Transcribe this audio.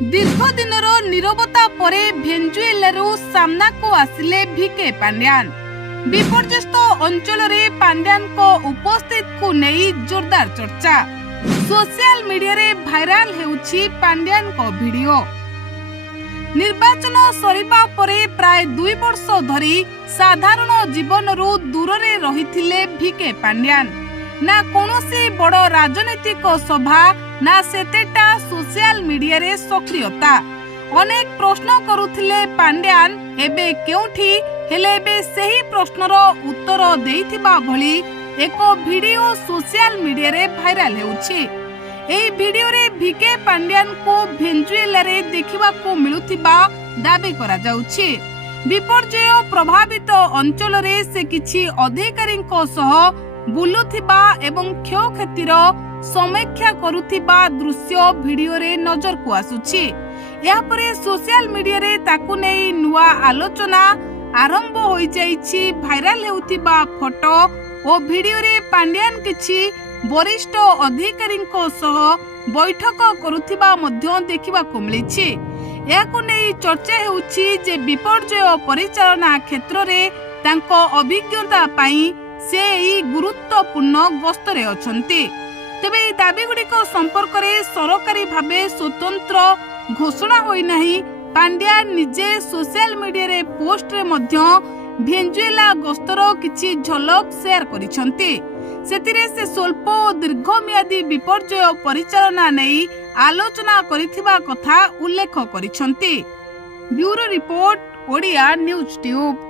दीर्घ दिनर नीरवता परे भेनेजुएलारू सामना को आसिले भिके पांड्यान। विपर्यस्त अंचल रे पांड्यान को उपस्थित को नहीं जोरदार चर्चा। सोशल मीडिया रे भाइराल हेउछि पांड्यान को वीडियो। निर्वाचन सरिबा परे प्राय 2 वर्ष धरी साधारण जीवन रू दूर रे रहिथिले भिके पांड्यान। ना कोनोसी बड़ राजनीतिक सभा ना सेतेटा सोशल मीडिया रे सक्रियता। अनेक प्रश्न करुथिले पांड्यान एबे केउठी हेले एबे सही प्रश्नर उत्तर देइथिबा भली एक वीडियो सोशल मीडिया रे भाइराल हेउछि। एई वीडियो रे भिके पांड्यान को भेनेजुएला रे देखिबा को मिलुथिबा दाबी करा जाउछि। विपर्यय प्रभावित अंचल रे से किछि अधिकारीଙ୍କ सह बुलुथिबा एवं क्षयक्षतिर समीक्षा करुथिबा दृश्य वीडियो रे नजर को आसुछि। या परे सोशल मीडिया रे ताकु नै नुवा आलोचना आरंभ होई जाइछि। भाइराल हेउथिबा फोटो ओ वीडियो रे पांड्यान किछि वरिष्ठ अधिकारीଙ୍କ सह बैठक करुथिबा मध्य देखिबा को मिलिछि। याकु नै चर्चा हेउछि जे विपर्यय परिचालना क्षेत्र रे तांको अभिज्ञता पाई से गुरुत्वपूर्ण गस्तरे अछंती। तेबे এই দাবিগুড়িক সম্পর্কে সরকারি ভাবে স্বতন্ত্র ঘোষণা হই নাই। পান্ডিয়া নিজে সোশ্যাল মিডিয়ারে পোস্টরে মধ্য ভেনেজুয়েলা গস্তর কিছু ঝলক সেয়ার করিছন্তি। সেতিরে সে স্বল্প ও দীর্ঘমেয়াদী বিপর্যয় পরিচালনা নেই আলোচনা করিথিবা কথা উল্লেখ করিছন্তি। Bureau report Odia news tube.